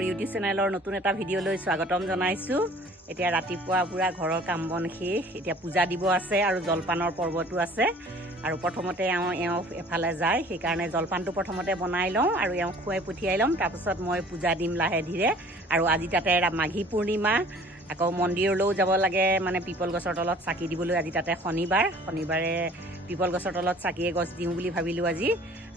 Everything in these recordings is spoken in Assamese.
মোৰ ইউটিউব চেনেলৰ নতুন এটা ভিডিঅ'লৈ স্বাগতম জনাইছো। এতিয়া ৰাতিপুৱা পুৰা ঘৰৰ কাম বন শেষ, এতিয়া পূজা দিব আছে আৰু জলপানৰ পৰ্বটো আছে। আৰু প্ৰথমতে এফালে যায়, সেইকাৰণে জলপানটো প্ৰথমতে বনাই লওঁ আৰু খুৱাই পঠিয়াই ল'ম। তাৰপিছত মই পূজা দিম লাহে ধীৰে। আৰু আজি তাতে মাঘী পূৰ্ণিমা, আকৌ মন্দিৰলৈও যাব লাগে, মানে পিপল গছৰ তলত চাকি দিবলৈ। আজি তাতে শনিবাৰে পিপল গছৰ তলত চাকি এগছ দিওঁ বুলি ভাবিলোঁ আজি।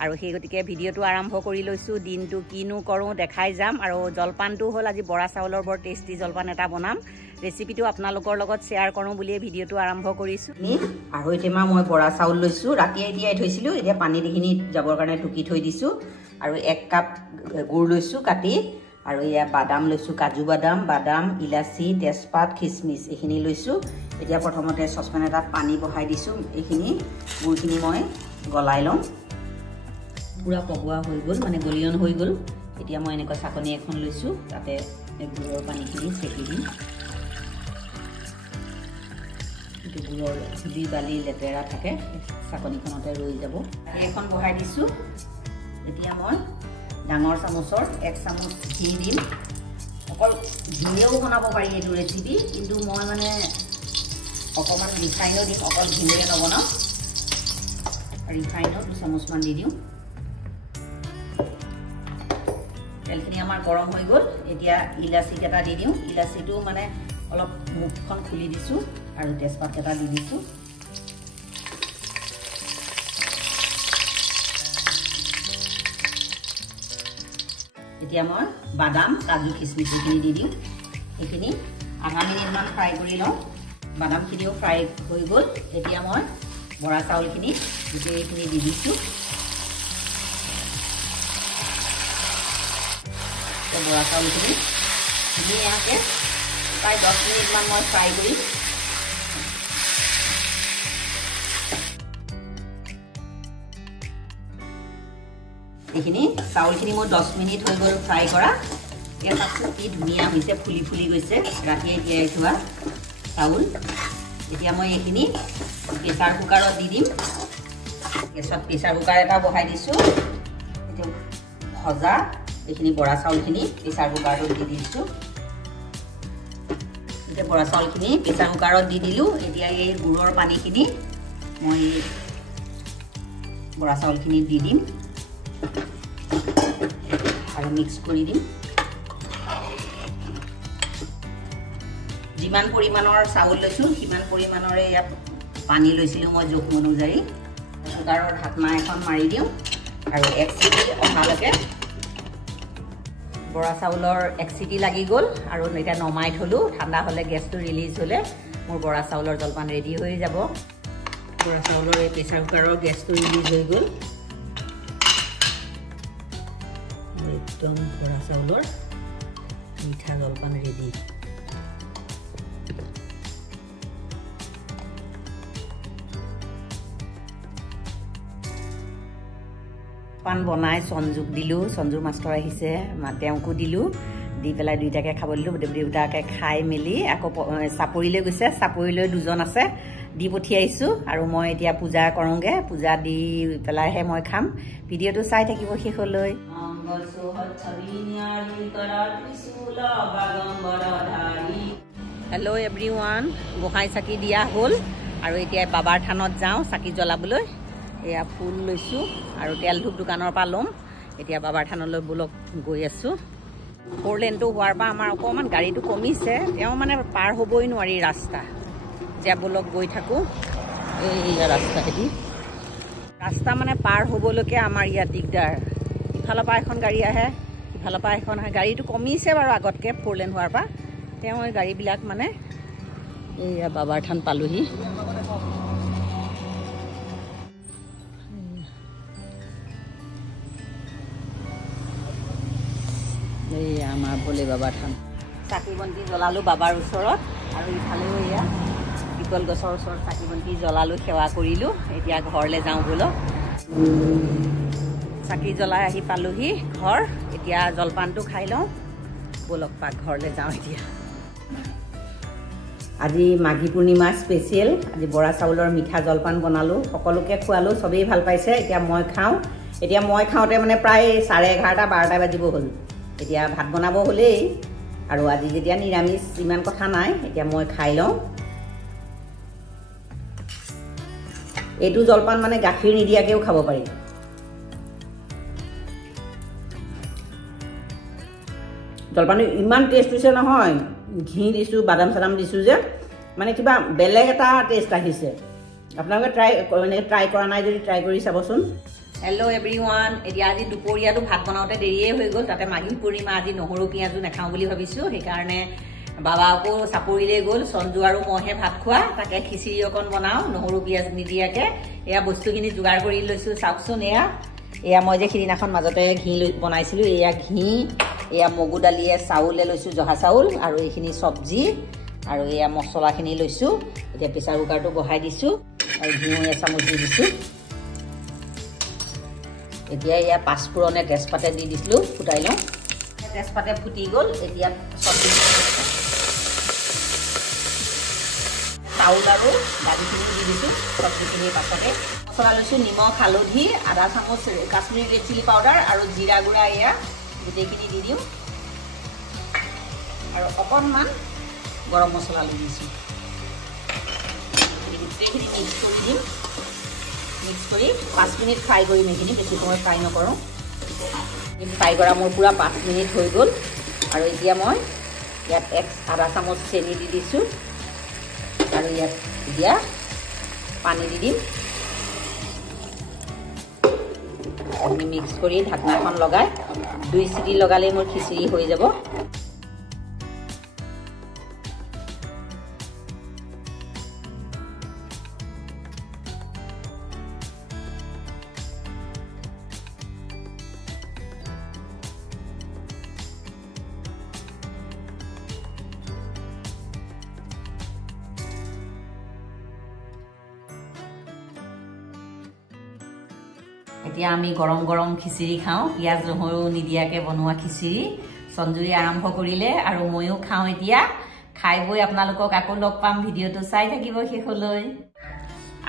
আৰু সেই গতিকে ভিডিঅ'টো আৰম্ভ কৰি লৈছোঁ। দিনটো কিনো কৰোঁ দেখাই যাম। আৰু জলপানটো হ'ল আজি বৰা চাউলৰ বৰ টেষ্টি জলপান এটা বনাম। ৰেচিপিটো আপোনালোকৰ লগত শ্বেয়াৰ কৰোঁ বুলিয়ে ভিডিঅ'টো আৰম্ভ কৰিছোঁ। আঢ়ৈ টেমা মই বৰা চাউল লৈছোঁ, ৰাতিয়ে তিয়াই থৈছিলোঁ, এতিয়া পানীত এইখিনি যাবৰ কাৰণে টুকি থৈ দিছোঁ। আৰু 1 কাপ গুড় লৈছোঁ কাটি, আৰু এয়া বাদাম লৈছোঁ, কাজু বাদাম, ইলাচি, তেজপাত, খিচমিচ এইখিনি লৈছোঁ। এতিয়া প্ৰথমতে চচপেন এটাত পানী বহাই দিছোঁ। এইখিনি গুড়খিনি মই গলাই ল'ম। পূৰা পগোৱা হৈ গ'ল, মানে গলিয়ন হৈ গ'ল। এতিয়া মই এনেকুৱা চাকনি এখন লৈছোঁ, তাতে গুড়ৰ পানীখিনি চেকি দিম। গুড়ৰ ধূলি বালি লেতেৰা থাকে চাকনিখনতে ৰৈ যাব। এইখন বহাই দিছোঁ। এতিয়া মই ডাঙৰ চামুচৰ 1 চামুচ ঘি দিম। অকল ঘিয়েও বনাব পাৰি এইটো ৰেচিপি, কিন্তু মই মানে অকণমান ৰিফাইনো দিম, অকল ঘিউৰে নবনাওঁ। ৰিফাইনো 2 চামুচমান দি দিওঁ। তেলখিনি আমাৰ গৰম হৈ গ'ল। এতিয়া ইলাচি কেইটা দি দিওঁ। ইলাচিটো মানে অলপ মুখখন খুলি দিছোঁ, আৰু তেজপাত কেইটা দি দিছোঁ। এতিয়া মই বাদাম, কাজু, খিচমিচ এইখিনি দি দিওঁ। এইখিনি আধা মিনিটমান ফ্ৰাই কৰি লওঁ। বাদামখিনিও ফ্ৰাই হৈ গ'ল। এতিয়া মই বৰা চাউলখিনি গোটেইখিনি দি দিছোঁ। বৰা চাউলখিনি ধুনীয়াকৈ প্ৰায় 10 মিনিটমান মই ফ্ৰাই কৰিম। এইখিনি চাউলখিনি মোৰ 10 মিনিট হৈ গ'ল ফ্ৰাই কৰা। এতিয়া চাওকচোন কি ধুনীয়া হৈছে, ফুলি ফুলি গৈছে, ৰাতিয়ে তিয়াই থোৱা চাউল। এতিয়া মই এইখিনি প্ৰেছাৰ কুকাৰত দি দিম। গেছত প্ৰেছাৰ কুকাৰ এটা বহাই দিছোঁ। এতিয়া ভজা এইখিনি বৰা চাউলখিনি প্ৰেছাৰ কুকাৰটোত দি দিছোঁ। এতিয়া বৰা চাউলখিনি প্ৰেছাৰ কুকাৰত দি দিলোঁ। এতিয়া এই গুড়ৰ পানীখিনি মই বৰা চাউলখিনিত দি দিম আৰু মিক্স কৰি দিম। যিমান পৰিমাণৰ চাউল লৈছোঁ সিমান পৰিমাণৰে ইয়াত পানী লৈছিলোঁ মই জোখ অনুযায়ী। কুকাৰৰ ঢাকনা এখন মাৰি দিওঁ আৰু 1 চিটি অহালৈকে। বৰা চাউলৰ 1 চিটি লাগি গ'ল আৰু এতিয়া নমাই থলোঁ। ঠাণ্ডা হ'লে গেছটো ৰিলিজ হ'লে মোৰ বৰা চাউলৰ জলপান ৰেডি হৈ যাব। বৰা চাউলৰ এই প্ৰেছাৰ কুকাৰৰ গেছটো ৰিলিজ হৈ গ'ল। একদম বৰা চাউলৰ মিঠা জলপান ৰেডি। পান বনাই সঞ্জুক দিলোঁ। সঞ্জু মাষ্টৰ আহিছে, তেওঁকো দিলোঁ। দি পেলাই দুইটাকে খাব দিলোঁ। দেউতাকে খাই মেলি আকৌ চাপৰিলৈ গৈছে। চাপৰিলৈ 2জন আছে, দি পঠিয়াইছোঁ। আৰু মই এতিয়া পূজা কৰোঁগৈ। পূজা দি পেলাইহে মই খাম। ভিডিঅ'টো চাই থাকিব শেষলৈ। হেল্ল' এভৰিৱান, গোসাঁই চাকি দিয়া হ'ল আৰু এতিয়া বাবাৰ থানত যাওঁ চাকি জ্বলাবলৈ। এয়া ফুল লৈছোঁ আৰু তেল ধূপ দোকানৰ পৰা ল'ম। এতিয়া বাবাৰ থানলৈ ব'লক গৈ আছোঁ। 4 লেনটো হোৱাৰ পৰা আমাৰ অকণমান গাড়ীটো কমিছে, তেওঁ মানে পাৰ হ'বই নোৱাৰি ৰাস্তা। এতিয়া ব'লক গৈ থাকোঁ। এইয়া ৰাস্তাহেদি ৰাস্তা মানে পাৰ হ'বলৈকে আমাৰ ইয়াত দিগদাৰ। ইফালৰ পৰা এখন গাড়ী আহে, ইফালৰ পৰা এখন আহে। গাড়ীটো কমিছে বাৰু আগতকৈ 4 লেন হোৱাৰ পৰা। তেওঁ এই গাড়ীবিলাক মানে এইয়া বাবাৰ থান পালোহি। এইয়া আমাৰ ভোলে বাবাৰ থান। চাকি বন্তি জ্বলালোঁ বাবাৰ ওচৰত, আৰু ইফালেও এয়া পিপল গছৰ ওচৰত চাকি বন্তি জ্বলালোঁ, সেৱা কৰিলোঁ। এতিয়া ঘৰলৈ যাওঁ ব'লক। চাকি জ্বলাই আহি পালোহি ঘৰ। এতিয়া জলপানটো খাই লওঁ ব'লক, পাকঘৰলৈ যাওঁ এতিয়া। আজি মাঘী পূৰ্ণিমা স্পেচিয়েল। আজি বৰা চাউলৰ মিঠা জলপান বনালোঁ, সকলোকে খোৱালোঁ, চবেই ভাল পাইছে। এতিয়া মই খাওঁ। এতিয়া মই খাওঁতে মানে প্ৰায় 11:30-12টা বাজিব হ'ল। এতিয়া ভাত বনাব হ'লেই আৰু আজি যেতিয়া নিৰামিষ ইমান কথা নাই এতিয়া মই খাই লওঁ এইটো জলপান মানে গাখীৰ নিদিয়াকেও খাব পাৰি জলপান ইমান টেষ্ট হৈছে নহয় ঘি দিছোঁ বাদাম চাদাম দিছোঁ যে মানে কিবা বেলেগ এটা টেষ্ট আহিছে আপোনালোকে ট্ৰাই কৰা নাই যদি ট্ৰাই কৰি চাবচোন হেল্ল' এভৰিৱান এতিয়া আজি দুপৰীয়াটো ভাত বনাওঁতে দেৰিয়ে হৈ গ'ল তাতে মাঘী পূৰ্ণিমা আজি নহৰু পিঁয়াজো নাখাওঁ বুলি ভাবিছোঁ সেইকাৰণে বাবা আকৌ চাপৰিলৈ গ'ল সঞ্জু আৰু মইহে ভাত খোৱা তাকে খিচিৰি অকণ বনাওঁ নহৰু পিঁয়াজ নিদিয়াকৈ এয়া বস্তুখিনি যোগাৰ কৰি লৈছোঁ চাওকচোন এয়া মই যে সিদিনাখন মাজতে ঘি বনাইছিলোঁ এয়া ঘি এয়া মগু দালিয়ে চাউলে লৈছোঁ জহা চাউল আৰু এইখিনি চব্জি আৰু এয়া মছলাখিনি লৈছোঁ এতিয়া প্ৰেছাৰ কুকাৰটো বহাই দিছোঁ আৰু ঘিউ এচামুচ দি দিছোঁ এতিয়া এয়া পাঁচফোৰণে তেজপাতে দি দিছিলোঁ ফুটাই লওঁ তেজপাতে ফুটি গ'ল এতিয়া চব্জি চাউল আৰু দালিখিনি দি দিছোঁ চব্জিখিনিৰ পাছতে মছলা লৈছোঁ নিমখ হালধি আধা চামুচ কাশ্মীৰী ৰেড চিলি পাউডাৰ আৰু জিৰা গুড়া এয়া গোটেইখিনি দি দিওঁ আৰু অকণমান গৰম মছলা লৈ দিছোঁ গোটেইখিনি মিক্স কৰি দিম মিক্স কৰি 5 মিনিট ফ্ৰাই কৰিম এইখিনি বেছি সময় ফ্ৰাই নকৰোঁ ফ্ৰাই কৰা মোৰ পূৰা 5 মিনিট হৈ গ'ল আৰু এতিয়া মই ইয়াত আধা চামুচ চেনি দি দিছোঁ আৰু ইয়াত এতিয়া পানী দি দিম আমি মিক্স কৰি ঢাকনাখন লগাই 2 চিটি লগালেই মোৰ খিচিৰি হৈ যাব এতিয়া আমি গৰম গৰম খিচিৰি খাওঁ পিঁয়াজ নহৰু নিদিয়াকৈ বনোৱা খিচিৰি সঞ্জুৱে আৰম্ভ কৰিলে আৰু ময়ো খাওঁ এতিয়া খাই বৈ আপোনালোকক আকৌ লগ পাম ভিডিঅ'টো চাই থাকিব শেষলৈ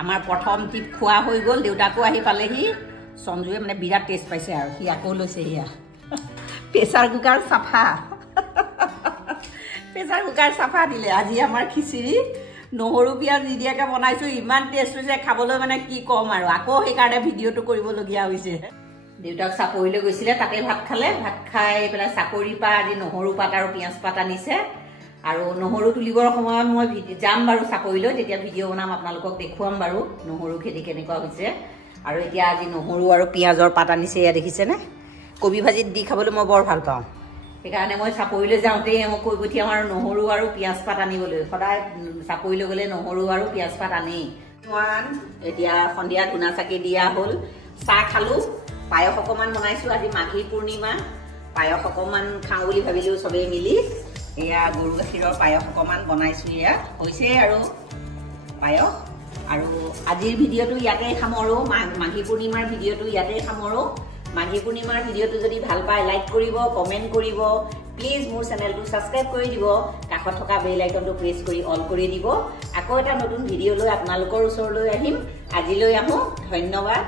আমাৰ প্ৰথম টিপ খোৱা হৈ গ'ল দেউতাকো আহি পালেহি সঞ্জুৱে মানে বিৰাট টেষ্ট পাইছে আৰু সি আকৌ লৈছে সেয়া প্ৰেছাৰ কুকাৰ চাফা দিলে আজি আমাৰ খিচিৰি নহৰু পিঁয়াজ নিদিয়াকৈ বনাইছোঁ ইমান টেষ্ট হৈছে খাবলৈ মানে কি ক'ম আৰু আকৌ সেইকাৰণে ভিডিঅ'টো কৰিবলগীয়া হৈছে দেউতাক চাপৰিলৈ গৈছিলে তাতে ভাত খালে ভাত খাই পেলাই চাপৰিৰ পৰা আজি নহৰু পাত আৰু পিঁয়াজ পাত আনিছে আৰু নহৰু তুলিবৰ সময়ত মই যাম বাৰু চাপৰিলৈ তেতিয়া ভিডিঅ' বনাম আপোনালোকক দেখুৱাম বাৰু নহৰু খেতি কেনেকুৱা হৈছে আৰু এতিয়া আজি নহৰু আৰু পিঁয়াজৰ পাত আনিছে এয়া দেখিছেনে কবি ভাজিত দি খাবলৈ মই বৰ ভাল পাওঁ সেইকাৰণে মই চাপৰিলৈ যাওঁতেই মই কৈ পঠিয়াম আৰু নহৰু আৰু পিঁয়াজ পাত আনিবলৈ সদায় চাপৰিলৈ গ'লে নহৰু আৰু পিঁয়াজ পাত আনেই এতিয়া সন্ধিয়া ধূনা চাকি দিয়া হ'ল চাহ খালোঁ পায়স অকণমান বনাইছোঁ আজি মাঘী পূৰ্ণিমা পায়স অকণমান খাওঁ বুলি ভাবিলোঁ চবেই মিলি এয়া গৰু গাখীৰৰ পায়স অকণমান বনাইছোঁ এয়া হৈছে আৰু পায়স আৰু আজিৰ ভিডিঅ'টো ইয়াতে সামৰোঁ মাঘী পূৰ্ণিমাৰ ভিডিঅ'টো ইয়াতে সামৰোঁ মাঘী পূৰ্ণিমাৰ ভিডিঅ'টো যদি ভাল পায় লাইক কৰিব কমেণ্ট কৰিব প্লিজ মোৰ চেনেলটো ছাবস্ক্ৰাইব কৰি দিব কাষত থকা বেল আইকনটো প্ৰেছ কৰি অল কৰি দিব আকৌ এটা নতুন ভিডিঅ' লৈ আপোনালোকৰ ওচৰলৈ আহিম আজিলৈ আহোঁ ধন্যবাদ